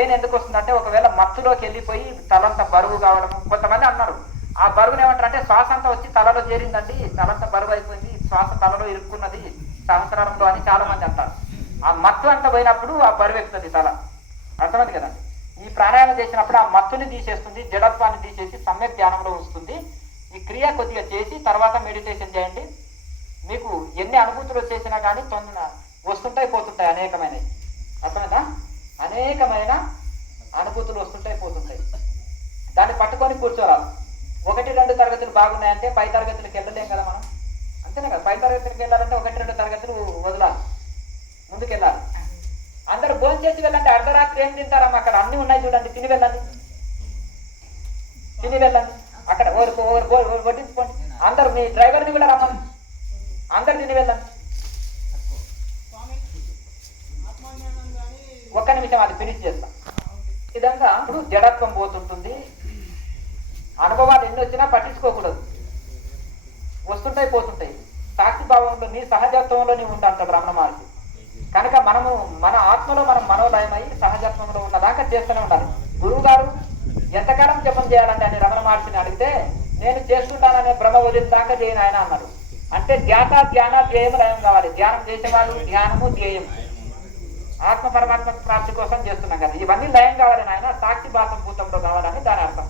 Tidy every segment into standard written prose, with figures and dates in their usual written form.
Pain ఎందుకు వస్తుందంటే ఒకవేళ మత్తులోకి వెళ్ళిపోయి తలంతా బరువు కావడము. కొంతమంది అన్నారు ఆ బరువుని ఏమంటారు అంటే శ్వాస అంతా వచ్చి తలలో చేరిందండి, తలంతా బరువు అయిపోయింది, శ్వాస తలలో ఇరుక్కున్నది సహస్రారంలో అని చాలా మంది అంటారు. ఆ మత్తు అంతా పోయినప్పుడు ఆ బరువు ఎక్కుతుంది తల. అర్థమైంది కదండి. ఈ ప్రాణాయామం చేసినప్పుడు ఆ మత్తుని తీసేస్తుంది, జడత్వాన్ని తీసేసి సమ్యక్ ధ్యానంలో ఉంచుతుంది. ఈ క్రియ కొద్దిగా చేసి తర్వాత మెడిటేషన్ చేయండి. మీకు ఎన్ని అనుభూతులు వచ్చేసినా కానీ వస్తుంటాయి పోతుంటాయి అనేకమైనవి. అర్థమైందా? అనేకమైన అనుభూతులు వస్తుంటాయి పోతుంటాయి. దాన్ని పట్టుకొని కూర్చోరాదు. 1-2 తరగతులు బాగున్నాయంటే పై తరగతులకు వెళ్ళలేం కదా మనం, అంతేనే కదా. పై తరగతులకు వెళ్ళాలంటే 1-2 తరగతులు వదలాలి, ముందుకెళ్ళాలి. అందరు భోజనం చేసి వెళ్ళండి. అర్ధరాత్రి ఏం తింటారమ్మా, అక్కడ అన్ని ఉన్నాయి చూడండి, తిని వెళ్ళండి, తిని వెళ్ళండి. అక్కడ వడ్డించుకోండి. అందరు మీ డ్రైవర్ని కూడా రమ్మని, అందరు తిని వెళ్ళండి. ఒక్క నిమిషం అది ఫినిష్ చేస్తాం. ఈ విధంగా ఇప్పుడు జడత్వం పోతుంటుంది. అనుభవాలు ఎన్ని వచ్చినా పట్టించుకోకూడదు, వస్తుంటాయి పోతుంటాయి. సాక్షి భావంలో నీ సహజత్వంలో నీ ఉంటాడు రమణ మహర్షి. కనుక మనము మన ఆత్మలో మనం మనోలయమై సహజత్వంలో ఉన్నదాకా చేస్తూనే ఉండాలి. గురువు గారు ఎంతకాలం జపం చేయాలంటే అని రమణ మహర్షిని అడిగితే నేను చేస్తుంటాననే భ్రమ వదిలిదాకా చేయను ఆయన అన్నాడు. అంటే ధ్యాత ధ్యాన ధ్యేయం లయం కావాలి. ధ్యానం చేసేవాళ్ళు ధ్యానము ధ్యేయం ఆత్మ పరమాత్మ ప్రాప్తి కోసం చేస్తున్నాం కదా, ఇవన్నీ లయం కావాలని ఆయన సాక్షి భాసం భూతంలో కావాలని దాని అర్థం.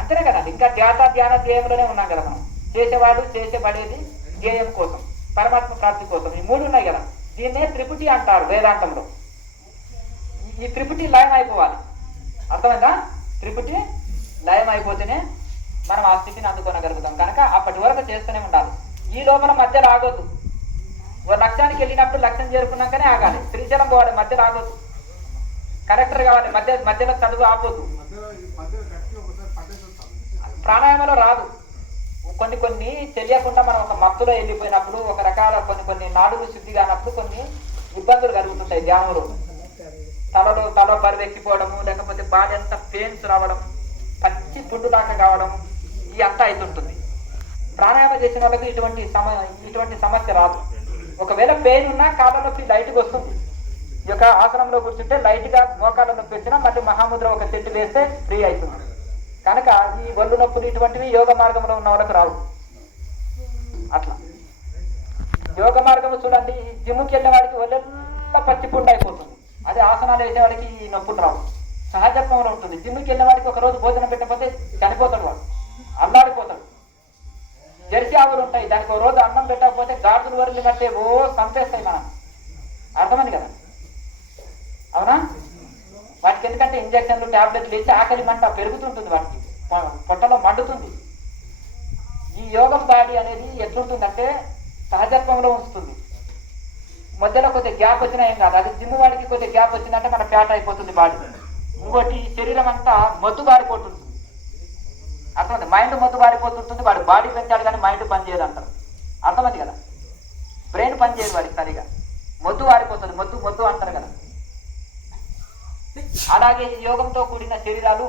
అంతేనే కదా. ఇంకా ధ్యాత ధ్యాన ధ్యేయంలోనే ఉన్నాం కదా మనం. చేసేవాడు చేసేబడేది ధ్యేయం కోసం, పరమాత్మ ప్రాప్తి కోసం. ఈ 3 ఉన్నాయి కదా. దీన్నే త్రిపుటి అంటారు వేదాంతంలో. ఈ త్రిపుటి లయం అయిపోవాలి. అర్థమైందా? త్రిపుటి లయం అయిపోతేనే మనం ఆ స్థితిని అందుకోనగలుగుతాం. కనుక అప్పటి వరకు చేస్తూనే ఉండాలి. ఈ లోపల మధ్యలో ఆగొద్దు. లక్ష్యానికి వెళ్ళినప్పుడు లక్ష్యం చేరుకున్నాకనే ఆగాలి. శ్రీశైలం పోవాలి, మధ్యలో ఆగొద్దు. కరెక్టర్ కావాలి, మధ్యలో చదువు ఆపొద్దు. ప్రాణాయామంలో రాదు. కొన్ని తెలియకుండా మనం ఒక మత్తులో వెళ్ళిపోయినప్పుడు ఒక రకాల కొన్ని నాడులు శుద్ధి కానప్పుడు కొన్ని ఇబ్బందులు కలుగుతుంటాయి ధ్యానంలో. తల బరువెక్కిపోవడము, లేకపోతే బాడీ అంతా పెయిన్స్ రావడం, పచ్చి గుడ్డు దాకా కావడం, ఈ అంతా అవుతుంటుంది. ప్రాణాయామం చేసిన వాళ్ళకి ఇటువంటి సమస్య రాదు. ఒకవేళ పెయిన్ ఉన్నా కాళ్ళ నొప్పి లైట్గా వస్తుంది. ఈ యొక్క ఆసనంలో కూర్చుంటే లైట్గా మోకాళ్ళ నొప్పి వచ్చినా మళ్ళీ మహాముద్ర ఒక చెట్టు వేస్తే ఫ్రీ అవుతుంది. కనుక ఈ ఒళ్ళు నొప్పులు ఇటువంటివి యోగ మార్గంలో ఉన్న వాళ్ళకు రావు. అట్లా యోగ మార్గము చూడండి, జిమ్ముకి వెళ్ళిన వాడికి ఒళ్ళెల్లా పచ్చిపుండు అయిపోతుంది. అదే ఆసనాలు వేసేవాడికి ఈ నొప్పులు రావు, సహజత్వంలో ఉంటుంది. జిమ్ముకి వెళ్ళిన వాడికి ఒక రోజు భోజనం పెట్టకపోతే చనిపోతాడు, వాడు అల్లాడిపోతాడు. జెర్సీ ఆవులు ఉంటాయి, దానికి ఒక రోజు అన్నం పెట్టకపోతే గాజులు వరలు కట్టే చంపేస్తాయి మనం. అర్థమైంది కదా? అవునా? వాటికి ఎందుకంటే ఇంజక్షన్లు టాబ్లెట్లు వేసి ఆకలి మంట పెరుగుతుంటుంది, వాటికి పొట్టలో మండుతుంది. ఈ యోగం బాడీ అనేది ఎట్లుంటుందంటే సహజత్వంలో ఉంచుతుంది. మధ్యలో కొద్దిగా గ్యాప్ వచ్చినా ఏం కాదు. అది జిమ్ వాడికి కొద్దిగా గ్యాప్ వచ్చిందంటే మన ఫ్యాట్ అయిపోతుంది బాడీ. ఇంకోటి శరీరం అంతా మొద్దు బారిపోతుంది. అర్థమైంది? మైండ్ మొద్దు బారిపోతుంటుంది. వాడు బాడీ పెంచాడు కానీ మైండ్ పని చేయదు అంటారు. అర్థమైంది కదా? బ్రెయిన్ పని చేయదు వాడికి సరిగా, మొద్దు బారిపోతుంది. మొద్దు అంటారు కదా. అలాగే ఈ యోగంతో కూడిన శరీరాలు,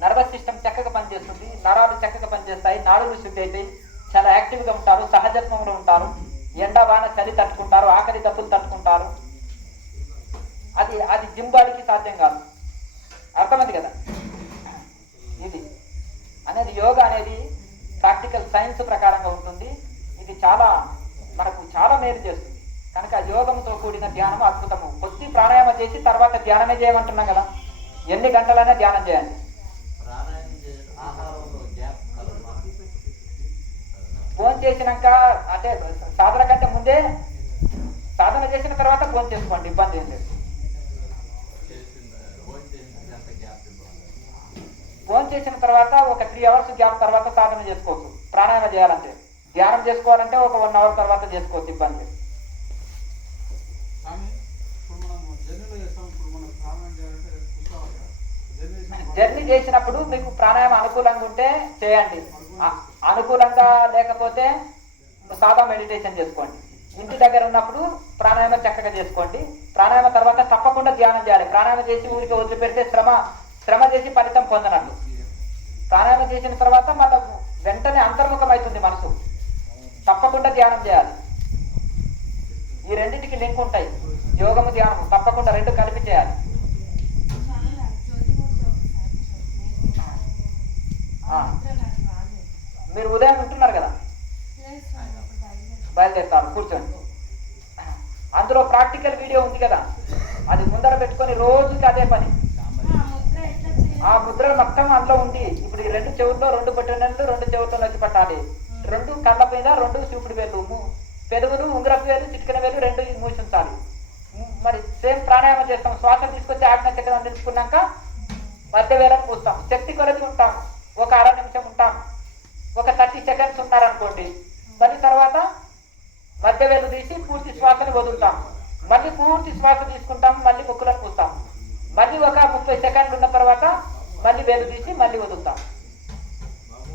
నర్వస్ సిస్టమ్ చక్కగా పనిచేస్తుంది, నరాలు చక్కగా పనిచేస్తాయి, నాడులు శుద్ధి అవుతాయి, చాలా యాక్టివ్గా ఉంటారు, సహజత్వంలో ఉంటారు, ఎండ వాన చలి తట్టుకుంటారు, ఆకలి దప్పులు తట్టుకుంటారు. అది జిమ్ బాడీకి సాధ్యం కాదు. అర్థమైంది కదా? ఇది అనేది యోగా అనేది ప్రాక్టికల్ సైన్స్ ప్రకారంగా ఉంటుంది. ఇది మనకు చాలా మేలు చేస్తుంది. కనుక యోగంతో కూడిన ధ్యానం అద్భుతము. కొద్ది ప్రాణాయామం చేసి తర్వాత ధ్యానమే చేయమంటున్నాం కదా. ఎన్ని గంటలైనా ధ్యానం చేయండి. ఫోన్ చేసినాక అంటే సాధన కంటే ముందే, సాధన చేసిన తర్వాత ఫోన్ చేసుకోండి, ఇబ్బంది ఏం లేదు. ఫోన్ చేసిన తర్వాత ఒక 3 అవర్స్ గ్యాప్ తర్వాత సాధన చేసుకోవచ్చు. ప్రాణాయామం చేయాలంటే, ధ్యానం చేసుకోవాలంటే ఒక 1 అవర్ తర్వాత చేసుకోవచ్చు, ఇబ్బంది. జర్నీ చేసినప్పుడు మీకు ప్రాణాయామం అనుకూలంగా ఉంటే చేయండి, అనుకూలంగా లేకపోతే సాదా మెడిటేషన్ చేసుకోండి. ఇంటి దగ్గర ఉన్నప్పుడు ప్రాణాయామం చక్కగా చేసుకోండి. ప్రాణాయామం తర్వాత తప్పకుండా ధ్యానం చేయాలి. ప్రాణాయామం చేసి ఊరికి వదిలిపెడితే శ్రమ చేసి ఫలితం పొందనట్లు. ప్రాణాయామం చేసిన తర్వాత మళ్ళీ వెంటనే అంతర్ముఖం అవుతుంది మనసు. తప్పకుండా ధ్యానం చేయాలి. ఈ రెండింటికి లింక్ ఉంటాయి. యోగము ధ్యానము తప్పకుండా 2 కలిపి చేయాలి. ఉదయం ఉంటున్నారు కదా, బయలుదేరుతారు. కూర్చోండి. అందులో ప్రాక్టికల్ వీడియో ఉంది కదా, అది ముందర పెట్టుకొని రోజుకి అదే పని. ఆ ముద్రలు మొత్తం అందులో ఉంది. ఇప్పుడు ఈ 2 చెవుల్లో 2 బొట్టనెళ్ళు, 2 చెవుల్లో వచ్చి పట్టాలి, 2 కళ్ళ మీద 2 చూపుడు వేలు, పెదవులు, ఉంగరపు వేలు, చిటికెన వేలు 2 మూసి ఉంచాలి. మరి సేమ్ ప్రాణాయామం చేస్తాం. శ్వాస తీసుకొచ్చి ఆజ్ఞ చక్రం తెలుసుకున్నాక మధ్య వేలకు పూస్తాం. శక్తి కొలది ఉంటాం. ఒక 1/2 నిమిషం ఉంటాం. ఒక 30 సెకండ్స్ ఉన్నారనుకోండి, మళ్ళీ తర్వాత మధ్య వేలు తీసి పూర్తి శ్వాసని వదులుతాం. మళ్ళీ పూర్తి శ్వాస తీసుకుంటాం, మళ్ళీ ముక్కులను పూస్తాం. మళ్ళీ ఒక 30 సెకండ్లు ఉన్న తర్వాత మళ్ళీ వేలు తీసి మళ్ళీ వదులుతాం.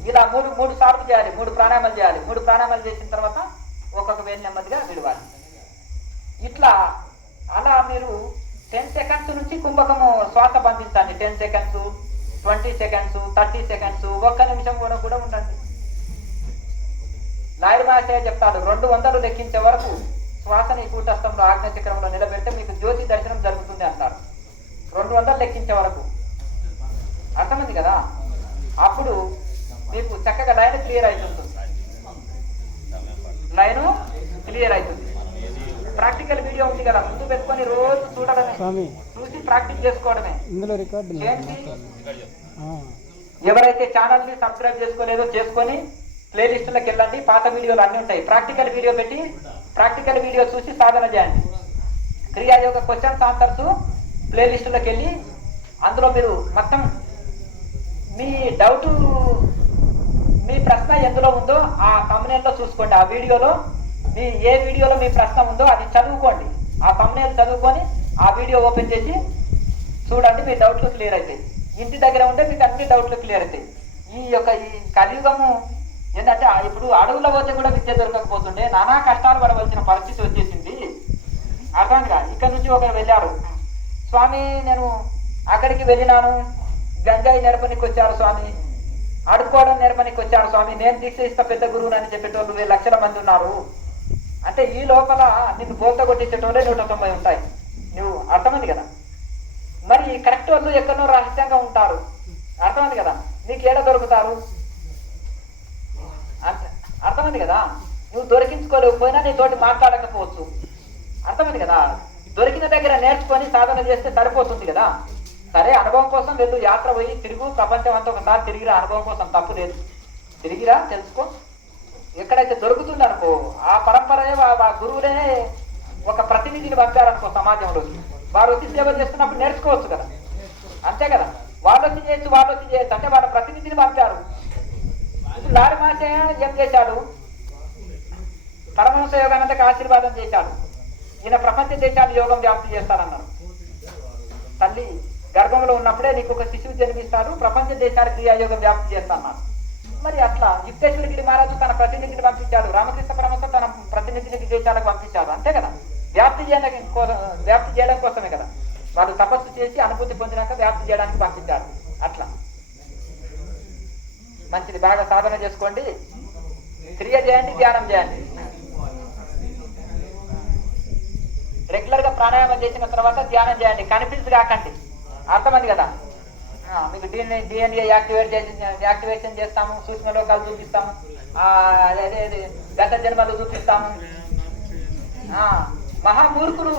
ఇలా మూడు సార్లు చేయాలి. 3 ప్రాణాయామాలు చేయాలి. 3 ప్రాణాయామాలు చేసిన తర్వాత ఒక్కొక్క వేలు నెమ్మదిగా విడవాలి. ఇట్లా అలా మీరు 10 సెకండ్స్ నుంచి కుంభకము శ్వాస బంధించండి. 10 సెకండ్స్, 20 సెకండ్స్, 30 సెకండ్స్, 1 నిమిషం కూడా ఉండండి. లాయర్ మహాశయ చెప్తాడు, 200 లెక్కించే వరకు శ్వాసని కూటస్థంలో ఆజ్ఞ చక్రంలో నిలబెడితే మీకు జ్యోతి దర్శనం జరుగుతుంది అంటారు. 200 లెక్కించే వరకు. అర్థమైంది కదా? అప్పుడు మీకు చక్కగా లైన్ క్లియర్ అవుతుంది. లైన్ క్లియర్ అవుతుంది. ప్రాక్టికల్ వీడియో ఉంది కదా, ముందు పెట్టుకొని రోజు చూడడమే, చూసి ప్రాక్టీస్ చేసుకోవడమే. ఎవరైతే ఛానల్ ని సబ్స్క్రైబ్ చేసుకోలేదో చేసుకొని ప్లేలిస్టులకు వెళ్ళండి. పాత వీడియోలు అన్నీ ఉంటాయి. ప్రాక్టికల్ వీడియో పెట్టి ప్రాక్టికల్ వీడియో చూసి సాధన చేయండి. క్రియాయోగ క్వశ్చన్స్ ఆన్సర్స్ ప్లేలిస్టులకు వెళ్ళి అందులో మీరు మొత్తం మీ డౌట్, మీ ప్రశ్న ఎందులో ఉందో ఆ thumbnail లో చూసుకోండి. ఆ వీడియోలో ఏ వీడియోలో మీ ప్రశ్న ఉందో అది చదువుకోండి. ఆ thumbnail చదువుకొని ఆ వీడియో ఓపెన్ చేసి చూడండి. మీ డౌట్లు క్లియర్ అవుతాయి. ఇంటి దగ్గర ఉంటే మీకు అన్ని డౌట్లు క్లియర్ అవుతాయి. ఈ కలియుగము ఏంటంటే ఇప్పుడు అడవుల పోతే కూడా విద్య దొరకకపోతుండే నానా కష్టాలు పడవలసిన పరిస్థితి వచ్చేసింది. అర్థంగా ఇక్కడ నుంచి ఒకరు వెళ్ళారు, స్వామి నేను అక్కడికి వెళ్ళినాను, గంజాయి నేర్పనికి వచ్చారు స్వామి, ఆడుకోవడం నేర్పనికి వచ్చారు స్వామి, నేను దీక్ష ఇస్తా పెద్ద గురువుని అని చెప్పేటోళ్ళు 1,000 లక్షల మంది ఉన్నారు. అంటే ఈ లోపల నిన్ను బోల్త కొట్టించేటోళ్ళే 190 ఉంటాయి. నువ్వు అర్థమైంది కదా? మరి కరెక్ట్ వాళ్ళు ఎక్కడో రహస్యంగా ఉంటారు. అర్థమైంది కదా? నీకు ఏడ దొరుకుతారు? అర్థమైంది కదా? నువ్వు దొరికించుకోలేకపోయినా నీతోటి మాట్లాడకపోవచ్చు. అర్థమైంది కదా? దొరికిన దగ్గర నేర్చుకొని సాధన చేస్తే సరిపోతుంది కదా. సరే, అనుభవం కోసం వెళ్ళు, యాత్ర పోయి తిరుగు, ప్రపంచం అంతా ఒకసారి తిరిగిరా, అనుభవం కోసం తప్పు లేదు. తిరిగిరా, తెలుసుకో. ఎక్కడైతే దొరుకుతుంది అనుకో, ఆ పరంపరే ఆ గురువులే ఒక ప్రతినిధిని పంపారనుకో సమాజంలోకి, వారు వచ్చి సేవ చేస్తున్నప్పుడు నేర్చుకోవచ్చు కదా. అంతే కదా? వాళ్ళు వచ్చి చేయొచ్చు అంటే వాళ్ళ ప్రతినిధిని పంపారు. ఇప్పుడు లారి మహాశయ ఏం చేశాడు? పరమహంస యోగానందకి ఆశీర్వాదం చేశాడు. ఈయన ప్రపంచ దేశాలు యోగం వ్యాప్తి చేస్తానన్నారు. తల్లి గర్భంలో ఉన్నప్పుడే నీకు ఒక శిశువు జన్మిస్తాడు, ప్రపంచ దేశాల క్రియాయోగం వ్యాప్తి చేస్తాన్నారు. మరి అట్లా యుక్తేశ్వరగిరి మహారాజు తన ప్రతినిధిని పంపించాడు, రామకృష్ణ పరమహంస తన ప్రతినిధిని విదేశాలకు పంపించాడు. అంతే కదా? వ్యాప్తి చేయడం కోసమే కదా. వాళ్ళు తపస్సు చేసి అనుభూతి పొందినాక వ్యాప్తి చేయడానికి పంపించారు. అట్లా మంచిది, బాగా సాధన చేసుకోండి, క్రియ చేయండి, ధ్యానం చేయండి. రెగ్యులర్ గా ప్రాణాయామం చేసిన తర్వాత ధ్యానం చేయండి, కన్ఫ్యూజ్ కాకండి. అర్థమైంది కదా? మీకు డిఎన్ఏ యాక్టివేషన్ చేస్తాము, సూక్ష్మ లోకాలు చూపిస్తాము, గత జన్మలు చూపిస్తాము. మహామూర్ఖులు.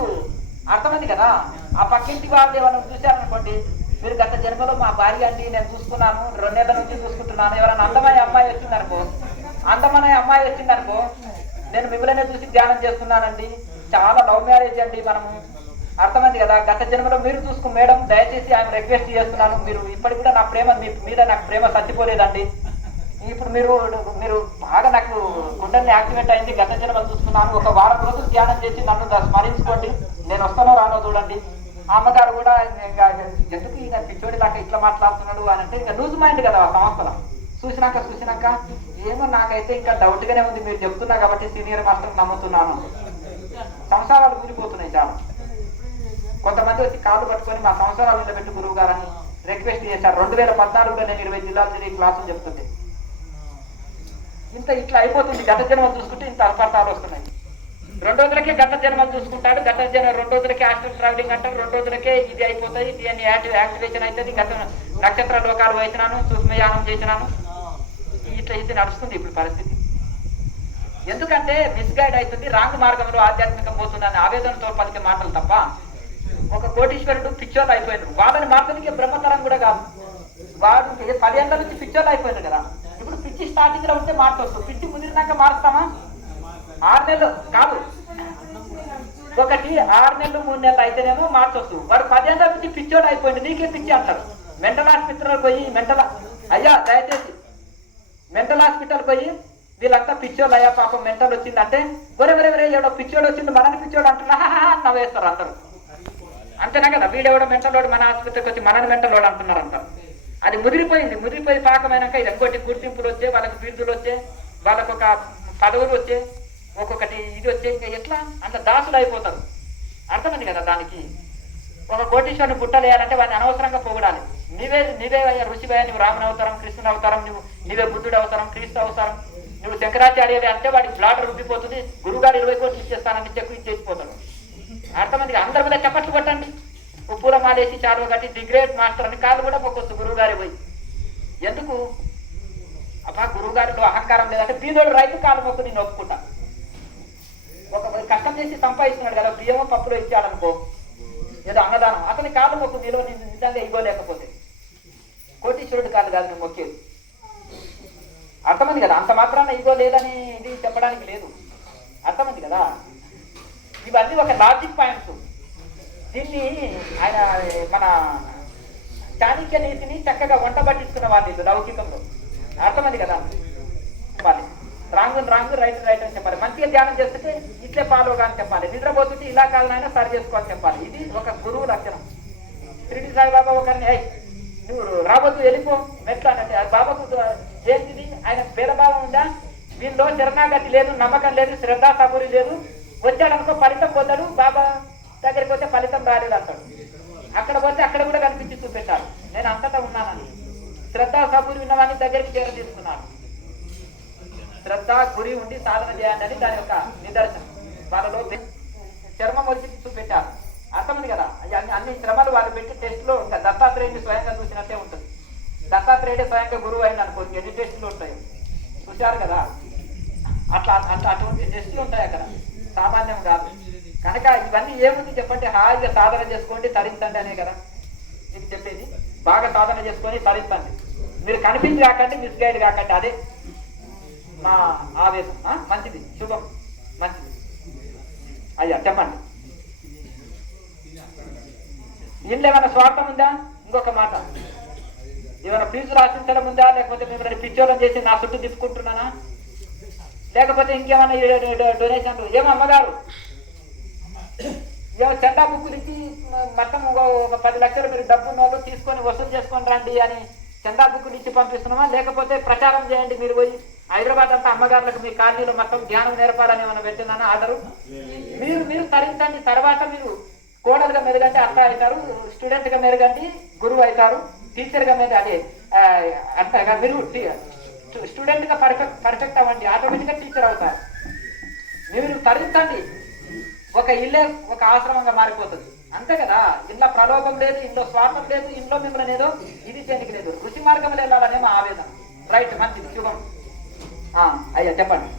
అర్థమైంది కదా? ఆ పక్కింటి వాళ్ళు ఏమైనా చూశారనుకోండి, మీరు గత జన్మలో మా భార్య అండి నేను చూసుకున్నాను, 2 ఏళ్ల నుంచి చూసుకుంటున్నాను, ఎవరైనా అందమైన అమ్మాయి వచ్చిందనుకో, నేను మిమ్మల్నే చూసి ధ్యానం చేస్తున్నానండి, చాలా లవ్ మ్యారేజ్ అండి మనము. అర్థమైంది కదా? గత జన్మలో మీరు చూసుకుని మేడం దయచేసి ఆయన రిక్వెస్ట్ చేస్తున్నాను, మీరు ఇప్పటికి కూడా నా ప్రేమ మీ మీద నాకు ప్రేమ చచ్చిపోలేదండి, ఇప్పుడు మీరు బాగా నాకు గుండెల్ని యాక్టివేట్ అయింది, గత జన్మలు చూస్తున్నాను, ఒక వారం రోజులు ధ్యానం చేసి నన్ను స్మరించుకోండి, నేను వస్తానో రానో చూడండి. ఆ అమ్మగారు కూడా ఎందుకు ఈయన పిచ్చోడి దాకా ఇట్లా మాట్లాడుతున్నాడు అని అంటే ఇంకా లూజ్ మైండ్ కదా ఆ సంస్థలో. చూసినాక ఏమో నాకైతే ఇంకా డౌట్ గానే ఉంది, మీరు చెప్తున్నా కాబట్టి సీనియర్ మాస్టర్ నమ్ముతున్నాను. సంసారాలు కూలిపోతున్నాయి చాలా. కొంతమంది వచ్చి కాళ్ళు పట్టుకొని మా సంసారాలు నిలబెట్టి గురువు గారని రిక్వెస్ట్ చేశారు. 2014లో నేను 20 జిల్లాలు తిరిగి క్లాసులు చెప్తుంది. ఇట్లా అయిపోతుంది. గత జన్మలు చూసుకుంటే ఇంత అపార్థాలు వస్తున్నాయి. 2 రోజులకే గత జన్మలు చూసుకుంటాడు, 2 రోజులకే ఆస్ట్రల్ ట్రావెలింగ్ అంటారు, 2 రోజులకే ఇది అయిపోతుంది, దీన్ని యాక్టివేషన్ అవుతుంది, గత నక్షత్ర లోకాలు వేసినాను, సూక్ష్మయానం చేసినాను, ఈ ఇట్లా ఇది నడుస్తుంది ఇప్పుడు పరిస్థితి. ఎందుకంటే మిస్గైడ్ అవుతుంది, రాంగ్ మార్గంలో ఆధ్యాత్మికం పోతుందని ఆవేదనతో పలికే మాటలు తప్ప ఒక కోటీశ్వరుడు పిచ్చోళ్ళు అయిపోయినారు. వాళ్ళని మార్గనికి బ్రహ్మతరం కూడా కాదు. వాడు 10 ఏళ్ళ నుంచి పిచ్చోళ్ళు అయిపోయినారు కదా. ఇప్పుడు పిచ్చి స్టార్టింగ్ లో ఉంటే మార్చొచ్చు, పిచ్చి ముదిరినాక మారుస్తామా? 6 నెలలు కాదు, ఒకటి 6 నెలలు 3 నెలలు అయితేనేమో మార్చొచ్చు. వాడు 10 ఏళ్ళ నుంచి పిచ్చోడు అయిపోయింది, నీకే పిచ్చి అంటారు. మెంటల్ హాస్పిటల్ పోయి అయ్యా దయచేసి మెంటల్ హాస్పిటల్ పోయి వీళ్ళంతా పిచ్చోళ్ళు అయ్యా పాపం మెంటల్ వచ్చిందంటే వరే ఎవడో పిచ్చోడు వచ్చిండు మనని పిచ్చోడు అంటున్నా నవ్వేస్తారు అందరు. అంతేనా కదా, వీడెవడో మెంటల్ వాడు మన ఆసుపత్రికి వచ్చి మనని మెంటల్ వాడు అంటున్నారు అంటారు. అది ముదిరిపోయి పాకమైనాక ఇది ఇంకోటి గుర్తింపులు వచ్చే, వాళ్ళకి బిరుదులు వచ్చే, వాళ్ళకు ఒక పదవులు వచ్చే, ఒక్కొక్కటి ఇది వచ్చే, ఇంకా ఎట్లా అంత దాసులు అయిపోతారు. అర్థమైంది కదా. దానికి ఒక కోటీశ్వరుని పుట్టలేయాలంటే వాడిని అనవసరంగా పొగడాలి. నీవే అయ్యా ఋషివయ్యా, నువ్వు రాముని అవతారం, కృష్ణుని అవతారం, నీవే బుద్ధుడు అవతారం, క్రీస్తు అవతారం, నువ్వు శంకరాచార్యవే అంటే వాడికి బ్లాడ్ రుబ్బిపోతుంది. గురువుగారు 20 కోట్లు ఇచ్చేస్తానని చెక్కు ఇచ్చేసిపోతాడు. అర్థమంది. అందరి మీద చప్పట్లు కొట్టండి, ఉప్పుల మాలేసి చాలువ కట్టి ది గ్రేట్ మాస్టర్ అని కాళ్ళు కూడా మొక్కొచ్చు గురువు గారి పోయి. ఎందుకు అబ్బా గురువు గారిలో అహంకారం లేదంటే పీదోడు రైతు కాలు మొక్కు నేను ఒప్పుకుంటా. ఒక కష్టం చేసి సంపాదిస్తున్నాడు కదా, బియ్యమో పప్పులో ఇచ్చాడనుకో ఏదో అన్నదానం, అతని కాళ్ళు మొక్కు నిలువ నిజంగా ఇవ్వలేకపోతే. కోటీశ్వరుడు కాళ్ళు కాదు నేను మొక్కేది. అర్థమంది కదా. అంత మాత్రాన ఇగో లేదని ఇది చెప్పడానికి లేదు. అర్థమంది కదా. ఇవన్నీ ఒక లాజిక్ పాయింట్స్. దీన్ని ఆయన మన చాణక్య నీతిని చక్కగా వంట పట్టించుకున్న వాళ్ళు లౌకికంలో. అర్థమంది కదా. చెప్పాలి రాంగ్ రైట్ అని చెప్పాలి. మంచిగా ధ్యానం చేస్తుంటే ఇట్లే ఫాలో అని చెప్పాలి. నిద్రపోతుంటే ఇలా కాలనైనా సరి చేసుకోవాలని చెప్పాలి. ఇది ఒక గురువు లక్షణం. షిరిడి సాయిబాబా ఒకరిని నువ్వు రాబోతు వెళ్ళిపో మెట్లా అంటే బాబాకు ఏంటిది, ఆయన భేదభావం ఉందా? వీళ్ళలో శరణాగతి లేదు, నమ్మకం లేదు, శ్రద్ధా సబూరి లేదు. వచ్చాడనుకో ఫలితం పొందాడు, బాబా దగ్గరికి పోతే ఫలితం రాలేదు అంటాడు. అక్కడ పోతే అక్కడ కూడా కనిపించి చూపెట్టాడు నేను అంతటా ఉన్నానని. శ్రద్ధా సబూరి ఉన్నవాన్ని దగ్గరికి చేర తీసుకున్నాడు. శ్రద్ధ గురి ఉండి సాధన చేయండి అని దాని యొక్క నిదర్శనం. వాళ్ళలో చర్మం వచ్చి చూపెట్టారు. అర్థమైంది కదా. అన్ని శ్రమలు వాళ్ళు పెట్టి టెస్ట్లో ఇంకా దత్తాత్రేయుడిని స్వయంగా చూసినట్టే ఉంటుంది. దత్తాత్రేయుడే స్వయంగా గురువు అయింది అనుకో, ఎన్ని టెస్టులు ఉంటాయి చూశారు కదా. అటువంటి టెస్టులు ఉంటాయి అక్కడ, సామాన్యం కాదు. కనుక ఇవన్నీ ఏముంది చెప్పండి, హాయిగా సాధన చేసుకోండి తరించండి అనే కదా మీకు చెప్పేది. బాగా సాధన చేసుకొని తరించండి, మీరు కనిపించి కాకండి, మిస్గైడ్ కాకండి. అదే నా ఆవేశం. మంచిది, శుభం, మంచిది. అయ్యా చెప్పండి. ఇంట్లో ఏమైనా స్వార్థం ఉందా? ఇంకొక మాట, ఏమైనా ఫీజులు ఆశించడం ఉందా? లేకపోతే మిమ్మల్ని పిచ్చోళం చేసి నా చుట్టూ తిప్పుకుంటున్నానా? లేకపోతే ఇంకేమైనా డొనేషన్లు? ఏమో అమ్మగారు ఏమో చందా బుక్కులు ఇచ్చి మొత్తం ఒక 10 లక్షలు మీరు డబ్బు ఉన్న వాళ్ళు తీసుకొని వసూలు చేసుకొని రండి అని చందా బుక్కులు ఇచ్చి పంపిస్తున్నామా? లేకపోతే ప్రచారం చేయండి మీరు పోయి హైదరాబాద్ అంతా అమ్మగారులకు మీ కాలనీలో మొత్తం ధ్యానం నేర్పాలని ఏమైనా పెట్టినానా ఆర్డరు? మీరు తరించండి. తర్వాత మీరు కోడలుగా మెరుగంటే అత్త అవుతారు, స్టూడెంట్ గా మెరుగండి గురువు అవుతారు, టీచర్ గా మీద అదే అంతగా మీరు స్టూడెంట్ గా పర్ఫెక్ట్ అవ్వండి, ఆటోమేటిక్ గా టీచర్ అవుతారు. మీరు తరించండి. ఒక ఇల్లే ఒక ఆశ్రమంగా మారిపోతుంది. అంతే కదా. ఇంట్లో ప్రలోభం లేదు, ఇంట్లో స్వార్థం లేదు, ఇంట్లో మిమ్మల్ని ఏదో ఇది చేయడానికి లేదు. రుచి మార్గంలో వెళ్ళాలనేమో ఆవేదన. రైట్, మంచిది, శుభం. అయ్యా చెప్పండి.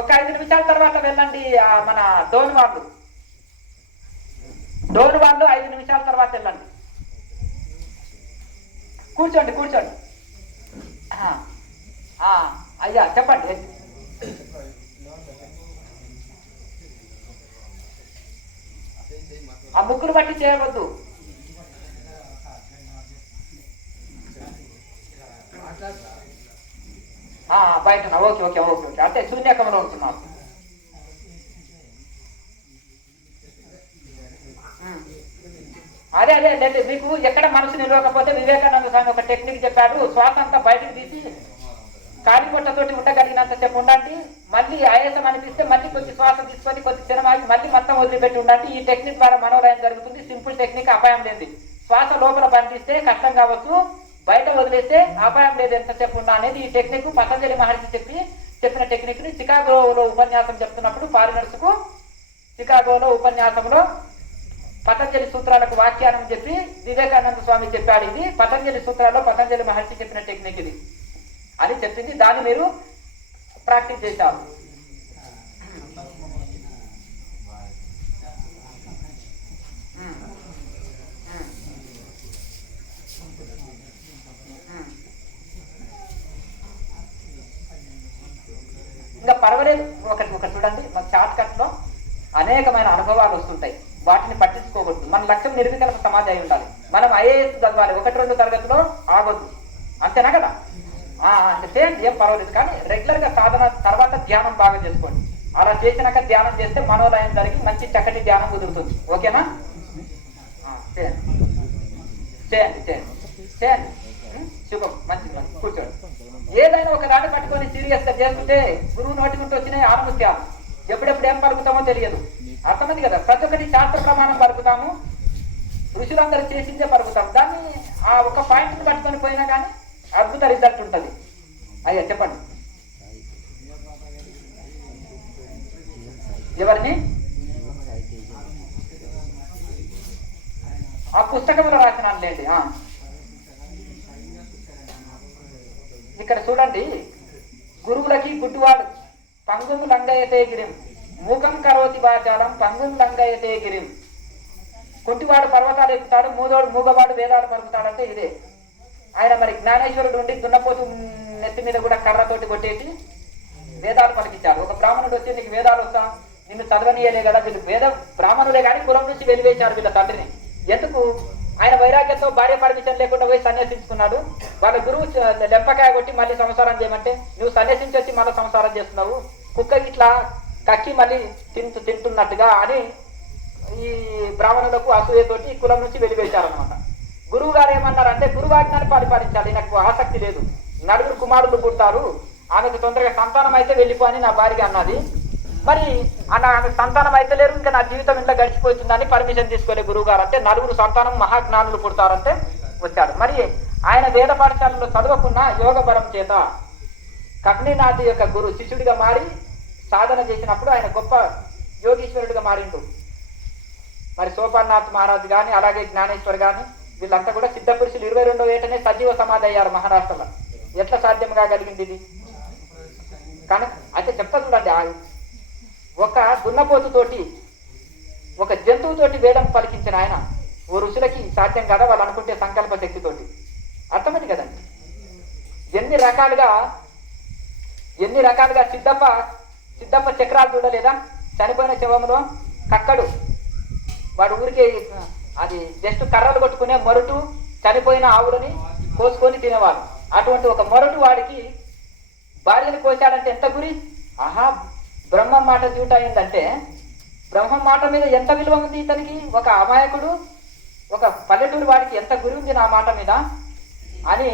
ఒక 5 నిమిషాల తర్వాత వెళ్ళండి. మన డోన్ వాళ్ళు 5 నిమిషాల తర్వాత వెళ్ళండి. కూర్చోండి. అయ్యా చెప్పండి. ఆ ముక్కులు బట్టి చేయవద్దు. బయట ఓకే అంటే శూన్యకంలో ఉంటున్నారు. అదే మీకు ఎక్కడ మనసు నిలవకపోతే వివేకానంద స్వామి ఒక టెక్నిక్ చెప్పాడు. శ్వాస అంతా బయటకు తీసి కాలికొట్టతోటి ఉండగలిగినంత చెప్పు ఉండండి. మళ్ళీ ఆయాసం అనిపిస్తే మళ్ళీ కొద్ది శ్వాస తీసుకొని కొద్ది క్షణమాగి మళ్ళీ మొత్తం వదిలిపెట్టి ఉండండి. ఈ టెక్నిక్ ద్వారా మనోలయం జరుగుతుంది. సింపుల్ టెక్నిక్, అపాయం లేదు. శ్వాస లోపల బంధిస్తే కష్టం కావచ్చు, బయట వదిలేస్తే అపాయం లేదు. ఎంతసేపు ఉన్నా అనేది ఈ టెక్నిక్ పతంజలి మహర్షి చెప్పి చెప్పిన టెక్నిక్ని చికాగోలో ఉపన్యాసం చెప్తున్నప్పుడు ఫారినర్స్కు చికాగోలో ఉపన్యాసంలో పతంజలి సూత్రాలకు వ్యాఖ్యానం చెప్పి వివేకానంద స్వామి చెప్పాడు, ఇది పతంజలి సూత్రాల్లో పతంజలి మహర్షి చెప్పిన టెక్నిక్ ఇది అని చెప్పింది. దాన్ని మీరు ప్రాక్టీస్ చేశారు. ఇంకా పర్వాలేదు. ఒకటి చూడండి, మన షార్ట్ కట్ లో అనేకమైన అనుభవాలు వస్తుంటాయి, వాటిని పట్టించుకోకూడదు. మన లక్ష్యం నిర్వికల్ప సమాజం అయి ఉండాలి. మనం ఐఏఎస్ చదవాలి, 1-2 తరగతిలో ఆగొద్దు, అంతేనా కదా? చేయండి, ఏం పర్వాలేదు. కానీ రెగ్యులర్ గా సాధన తర్వాత ధ్యానం బాగా చేసుకోండి. అలా చేసినాక ధ్యానం చేస్తే మనోలయం జరిగి మంచి చక్కటి ధ్యానం కుదురుతుంది. ఓకేనా? చేయండి చేయండి చేయండి చేయండి. శుభం, మంచిది. కూర్చోండి. ఏదైనా ఒక దాన్ని పట్టుకొని సీరియస్ గా చేస్తుంటే గురువు నోటి గుంటూ వచ్చినాయి ఆనముత్యాలు. ఎప్పుడెప్పుడు ఏం పలుకుతామో తెలియదు. అర్థమైంది కదా? ప్రతి ఒక్కటి శాస్త్ర ప్రమాణం పలుకుతాము, ఋషులందరూ చేసిందే పలుకుతాము. దాన్ని ఆ ఒక పాయింట్ని పట్టుకొని పోయినా కానీ అద్భుత రిజల్ట్ ఉంటుంది. అయ్యా చెప్పండి, ఎవరిని? ఆ పుస్తకంలో రాసినాను లేండి. ఇక్కడ చూడండి, గురువులకి గుడ్డివాడు పంగుం లంగయతే గిరిం, మూకం కరోతి వాచాలం పంగుం లంగయతే గిరిం. కుంటివాడు పర్వతాలు ఎక్కుతాడు, మూగవాడు వేదాలు పలుకుతాడంటే ఇదే. ఆయన మరి జ్ఞానేశ్వరుడు ఉండి దున్నపోతు నెత్తి మీద కూడా కర్రతోటి కొట్టేసి వేదాలు పలికించాడు. ఒక బ్రాహ్మణుడు వచ్చి నీకు వేదాలు వస్తా, నిన్ను చదవనీయలే కదా. వీళ్ళు బ్రాహ్మణులే కానీ కులం నుంచి వెలివేశారు వీళ్ళ తండ్రిని. ఎందుకు? ఆయన వైరాగ్యంతో భార్య పర్మిషన్ లేకుండా పోయి సన్యాసించుకున్నాడు. వాళ్ళ గురువు లెంపకాయ కొట్టి మళ్ళీ సంసారం చేయమంటే నువ్వు సన్యాసించి వచ్చి మళ్ళీ సంసారం చేస్తున్నావు, కుక్క ఇట్లా కక్కి మళ్ళీ తింటున్నట్టుగా అని ఈ బ్రాహ్మణులకు అసూయతోటి కులం నుంచి వెలివేశారనమాట. గురువు గారు ఏమన్నారంటే గురువాజ్ఞాన్ని పరిపాలించాలి, నాకు ఆసక్తి లేదు, 4 కుమారులు పుడతారు, ఆమెకు తొందరగా సంతానం అయితే వెళ్ళిపో అని నా భార్య అన్నది. మరి ఆమె సంతానం అయితే లేరు, ఇంకా నా జీవితం ఇంట్లో గడిచిపోతుందని పర్మిషన్ తీసుకోలే గురువు గారు. అంటే 4 సంతానం మహాజ్ఞానులు పుడతారంటే వచ్చాడు. మరి ఆయన వేద పాఠశాలలో చదవకున్న యోగ బలం చేత కపిలనాథ్ యొక్క గురు శిష్యుడిగా మారి సాధన చేసినప్పుడు ఆయన గొప్ప యోగీశ్వరుడిగా మారిండు. మరి సోపానాథ్ మహారాజు కానీ అలాగే జ్ఞానేశ్వర్ కానీ వీళ్ళంతా కూడా సిద్ధ పురుషులు 22వ ఏటనే సజీవ సమాధి అయ్యారు మహారాష్ట్రలో. ఎట్లా సాధ్యంగా కలిగింది ఇది? కనుక అయితే చెప్తా చూడండి, ఒక దున్నపోతుతోటి ఒక జంతువుతోటి వేదం పలికించిన ఆయన ఓ ఋషులకి సాధ్యం కదా, వాళ్ళు అనుకుంటే సంకల్ప శక్తితోటి. అర్థమైంది కదండి? ఎన్ని రకాలుగా సిద్ధప్ప చక్రాలు చూడలేదా? చనిపోయిన శవంలో కక్కడు, వాడు ఊరికే అది జస్ట్ కర్రలు కొట్టుకునే మొరటు చనిపోయిన ఆవులని కోసుకొని తినేవాడు. అటువంటి ఒక మొరటు వాడికి భార్యను కోసాడంటే ఎంత గురి? ఆహా, బ్రహ్మం మాట జ్యూట్ అయిందంటే బ్రహ్మం మాట మీద ఎంత విలువ ఉంది ఇతనికి? ఒక అమాయకుడు, ఒక పల్లెటూరు వాడికి ఎంత గురి ఉంది నా మాట మీద అని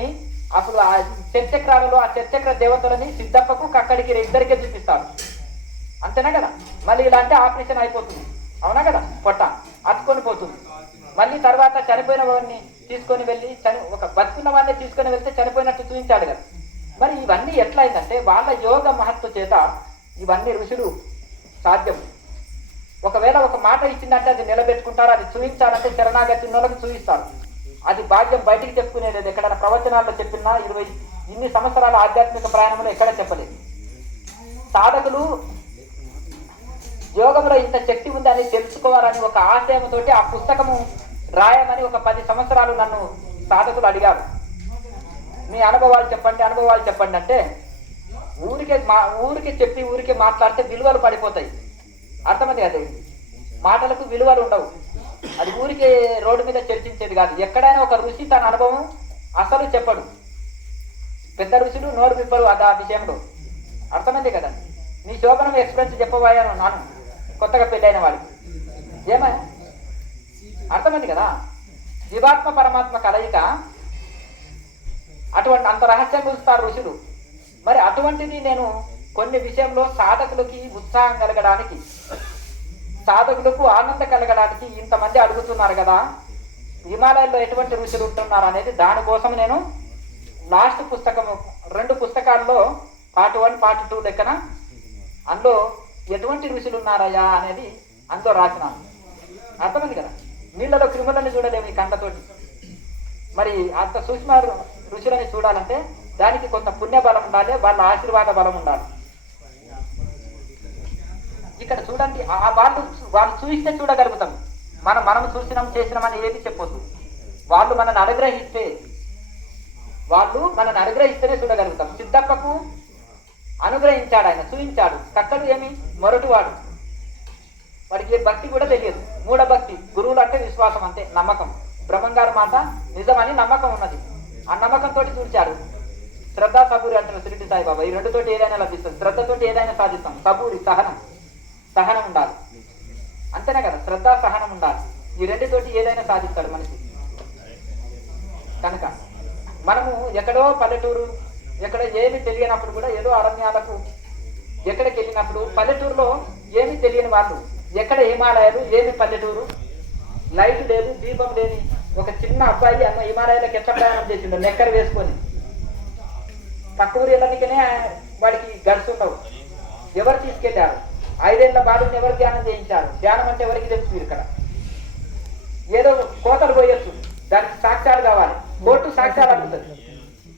అప్పుడు ఆ చర్చక్రాలలో ఆ చర్చక్ర దేవతలని సిద్ధప్పకు కక్కడికి ఇద్దరికే చూపిస్తాడు. అంతేనా కదా? మళ్ళీ ఇలా అంటే ఆపరేషన్ అయిపోతుంది, అవునా కదా? పొట్ట అతుకొని పోతుంది. మళ్ళీ తర్వాత చనిపోయిన వాడిని తీసుకొని వెళ్ళి ఒక బతుకున్న వాడిని తీసుకొని వెళ్తే చనిపోయినట్టు చూపించాడు కదా. మరి ఇవన్నీ ఎట్లా అయిందంటే వాళ్ళ యోగ మహత్వ చేత ఇవన్నీ ఋషులు సాధ్యం. ఒకవేళ ఒక మాట ఇచ్చిందంటే అది నిలబెట్టుకుంటారు, అది చూపించాలంటే శరణాగతి ఉన్నోళ్ళకి చూపిస్తారు. అది భాగ్యం బయటికి చెప్పుకునేది. ఎక్కడైనా ప్రవచనాల్లో చెప్పినా 20 ఇన్ని సంవత్సరాల ఆధ్యాత్మిక ప్రయాణంలో ఎక్కడ చెప్పలేదు. సాధకులు యోగంలో ఇంత శక్తి ఉందని తెలుసుకోవాలని ఒక ఆశయంతోటి ఆ పుస్తకము రాయమని ఒక 10 సంవత్సరాలు నన్ను సాధకులు అడిగారు. మీ అనుభవాలు చెప్పండి అంటే ఊరికే చెప్పి ఊరికే మాట్లాడితే విలువలు పడిపోతాయి. అర్థమైంది కదా? మాటలకు విలువలు ఉండవు. అది ఊరికే రోడ్డు మీద చర్చించేది కాదు. ఎక్కడైనా ఒక ఋషి తన అనుభవం అసలు చెప్పడు. పెద్ద ఋషులు నోరు విప్పరు ఆ విషయంలో. అర్థమైంది కదా? నీ శోభనం ఎక్స్పీరియన్స్ చెప్పబోయాను నాను కొత్తగా పెళ్ళైన వాడికి. ఏమయ్యా? అర్థమైంది కదా? జీవాత్మ పరమాత్మ కలయిక అటువంటి అంత రహస్యం చూస్తారు ఋషులు. మరి అటువంటిది నేను కొన్ని విషయంలో సాధకులకి ఉత్సాహం కలగడానికి, సాధకులకు ఆనందం కలగడానికి ఇంతమంది అడుగుతున్నారు కదా, హిమాలయాల్లో ఎటువంటి ఋషులు ఉంటున్నారు అనేది దానికోసం నేను లాస్ట్ పుస్తకము 2 పుస్తకాల్లో పార్ట్ 1 1 పార్ట్ 2 లెక్కన అందులో ఎటువంటి ఋషులు ఉన్నారయ్యా అనేది అందులో రాసినాను. అర్థమైంది కదా. నీళ్ళలో క్రిములని చూడలేము ఈ కంటతోటి. మరి అంత సూక్ష్మ ఋషులని చూడాలంటే దానికి కొంత పుణ్య బలం ఉండాలి, వాళ్ళ ఆశీర్వాద బలం ఉండాలి. ఇక్కడ చూడండి, వాళ్ళు చూస్తే చూడగలుగుతాం. మనం చూసినాం చేసినామని ఏది చెప్పొద్దు. వాళ్ళు మనల్ని అనుగ్రహిస్తేనే చూడగలుగుతాం. సిద్ధప్పకు అనుగ్రహించాడు, ఆయన చూపించాడు. కక్కడు ఏమి మొరటివాడు, వాడికి ఏ భక్తి కూడా తెలియదు. మూఢ భక్తి. గురువులు అంటే విశ్వాసం, అంతే, నమ్మకం. బ్రహ్మంగారు మాట నిజమని నమ్మకం ఉన్నది. ఆ నమ్మకంతో చూచాడు. శ్రద్ధ సబూరి అంటారు షిరిడి సాయిబాబా. ఈ రెండుతోటి ఏదైనా లభిస్తుంది. శ్రద్ధతోటి ఏదైనా సాధిస్తాం. సబూరి సహనం ఉండాలి, అంతేనే కదా. శ్రద్ధ సహనం ఉండాలి. ఈ రెండుతోటి ఏదైనా సాధిస్తాడు మనిషి. కనుక మనము ఎక్కడో పల్లెటూరు, ఎక్కడ ఏమి తెలియనప్పుడు కూడా ఏదో అరణ్యాలకు ఎక్కడికి వెళ్ళినప్పుడు పల్లెటూరులో ఏమి తెలియని వాళ్ళు, ఎక్కడ హిమాలయాలు, ఏమి పల్లెటూరు, లైట్ లేదు, దీపం లేని ఒక చిన్న అబ్బాయి అన్న హిమాలయాలకు ఎట్లా ప్రయాణం చేసిండు నెక్కర వేసుకొని. పక్క ఊరు వెళ్ళడానికనే వాడికి గడుచుండవు. ఎవరు తీసుకెళ్లారు? 5 ఏళ్ల బాలుని ఎవరు ధ్యానం చేయించారు? ధ్యానం అంటే ఎవరికి తెలుసు? ఇక్కడ ఏదో కోతలు పోయొచ్చు, దానికి సాక్ష్యాలు కావాలి. కోర్టు సాక్ష్యాలు అడుగుతుంది.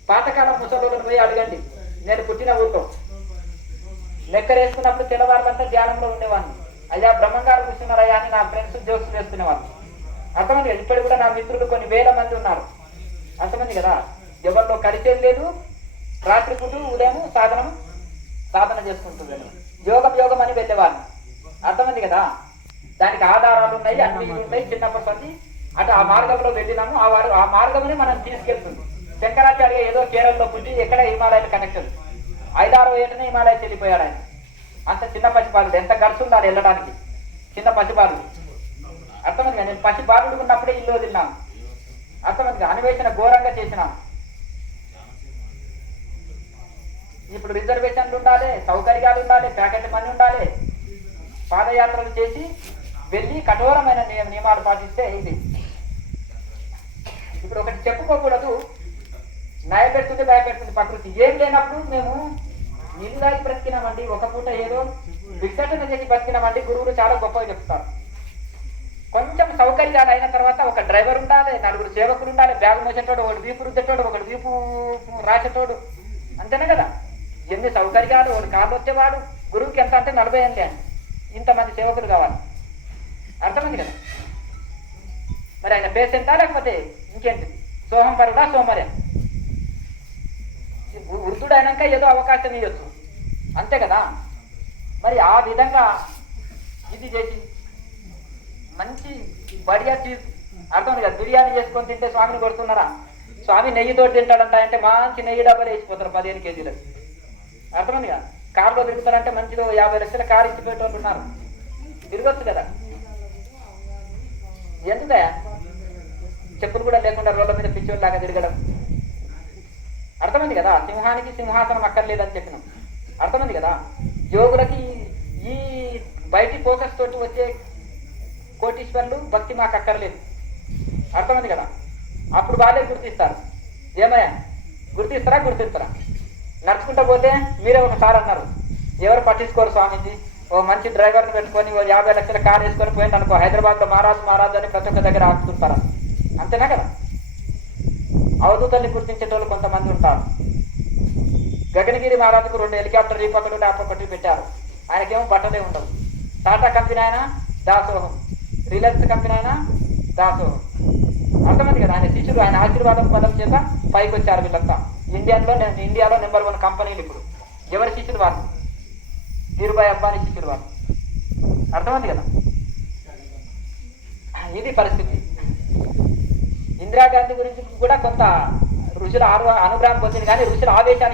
పాతకాలం ముసలోళ్ళని పోయి అడగండి. నేను పుట్టిన ఊరిలో నెక్కరేసుకున్నప్పుడు తెల్లవారులంతా ధ్యానంలో ఉండేవాడిని. అయ్యా బ్రహ్మంగారు కూర్చున్నారయ్యా అని నా ఫ్రెండ్స్ జోక్స్ వేసుకునేవాళ్ళు. అర్థమైంది కదా. ఇప్పుడు కూడా నా మిత్రులు కొన్ని వేల మంది ఉన్నారు. అర్థమైంది కదా. ఎవరిలో కలిసేది లేదు. రాత్రి పూట ఉదయం సాధన చేసుకుంటుంది. యోగం అని వెళ్ళేవాడిని. అర్థమైంది కదా. దానికి ఆధారాలు ఉన్నాయి, అన్ని ఉన్నాయి. చిన్నప్పటి నుంచి అటు ఆ మార్గంలో వెళ్ళినాము. ఆ మార్గంని మనం తీసుకెళ్తుంది. శంకరాచార్య ఏదో కేరళలో పుట్టి ఎక్కడ హిమాలయాలు కనెక్షన్ 5-6 ఏటనే హిమాలయాలు వెళ్ళిపోయాడు ఆయన. అంత చిన్న పసిబాలుడు. ఎంత ఖర్చు ఉండాలి వెళ్ళడానికి, చిన్న పసిబాలుడు. అర్థమైందిగా. నేను పసిబాలుడు ఉన్నప్పుడే ఇల్లు వదిలినాను. అర్థమైందిగా. అన్వేషణ ఘోరంగా చేసినాను. ఇప్పుడు రిజర్వేషన్లు ఉండాలి, సౌకర్యాలు ఉండాలి, ప్యాకెట్ మనీ ఉండాలి. పాదయాత్రలు చేసి వెళ్ళి కఠోరమైన నియమాలు పాటిస్తే ఇది. ఇప్పుడు ఒకటి చెప్పుకోకూడదు, నయపెడుతుంది భయపెడుతుంది ప్రకృతి. ఏం లేనప్పుడు మేము నీళ్ళు తాగి బ్రతికినామండి, ఒక పూట ఏదో విఘటన చేసి బ్రతికినామండి. గురువులు చాలా గొప్పగా చెప్తారు. కొంచెం సౌకర్యాలు అయిన తర్వాత ఒక డ్రైవర్ ఉండాలి, 4 సేవకులు ఉండాలి, బ్యాగు మోసేటోడు, ఒకటి వీపు రుద్దేటోడు, ఒకటి వీపు రాసేటోడు, అంతేనే కదా. ఎన్ని సౌకర్యాలు, ఒకటి కాళ్ళు వచ్చేవాడు. గురువుకి ఎంత అంటే 40 ఏళ్ళే అండి. ఇంతమంది సేవకులు కావాలి. అర్థమైంది కదా. మరి ఆయన పేషెంటా లేకపోతే ఇంకేంటి? సోహంపరుడా సోమర్య? వృద్ధుడు అయినాక ఏదో అవకాశం ఇవ్వచ్చు, అంతే కదా. మరి ఆ విధంగా ఇది చేసి మంచి బడియా చీజ్, అర్థమైంది కదా. బిర్యానీ చేసుకొని తింటే స్వామిని కొడుతున్నారా? స్వామి నెయ్యితో తింటాడంట అంటే మంచి నెయ్యి డబ్బాలు వేసిపోతారు 15 కేజీలకు. అర్థమైంది కదా. కారులో తిరుగుతారంటే మంచిగా 50 లక్షల కారు ఇచ్చి పెట్టేవాళ్ళు ఉన్నారు. తిరగొచ్చు కదా. ఎందుకయా చెప్పులు కూడా లేకుండా రోడ్ల మీద పిచ్చోళ్ళలాగా తిరగడం? అర్థమైంది కదా. సింహానికి సింహాసనం అక్కర్లేదని చెప్పినాం. అర్థమైంది కదా. యోగులకి ఈ బయటి ఫోకస్ తోటి వచ్చే కోటీశ్వర్లు భక్తి మాకు అక్కర్లేదు. అర్థమైంది కదా. అప్పుడు వాళ్ళే గుర్తిస్తారు. ఏమయ్యా గుర్తిస్తారా? నడుచుకుంటూ పోతే మీరే ఒకసారి అన్నారు, ఎవరు పట్టించుకోరు స్వామీజీ. ఓ మంచి డ్రైవర్ని పెట్టుకొని ఓ 50 లక్షల కారు వేసుకొని పోయింది అనుకో, హైదరాబాద్లో మహారాజు అని ప్రతి ఒక్క దగ్గర ఆపుతుంటారు. అంతేనా కదా. అవధూతల్ని గుర్తించేటోళ్ళు కొంతమంది ఉంటారు. గగనగిరి మహారాజుకు 2 హెలికాప్టర్ రీపకలు ల్యాపొకటి పెట్టారు. ఆయనకేమో బట్టలే ఉండవు. టాటా కంపెనీ అయినా దాసోహం, రిలయన్స్ కంపెనీ అయినా దాసోహం. అర్థమైంది కదా. ఆయన శిష్యులు, ఆయన ఆశీర్వాదం పదం చేత పైకి వచ్చారు వీళ్ళంతా. ఇండియాలో నెంబర్ 1 కంపెనీలు ఇప్పుడు. ఎవరి శిష్యులు వాళ్ళు? ధీరుభాయ్ అంబానీ శిష్యులు వాళ్ళు. అర్థమైంది కదా. ఇది పరిస్థితి. ఇందిరాగాంధీ గురించి కూడా కొంత ఋషుల అనుగ్రహం పొందింది, కానీ ఋషుల ఆదేశానికి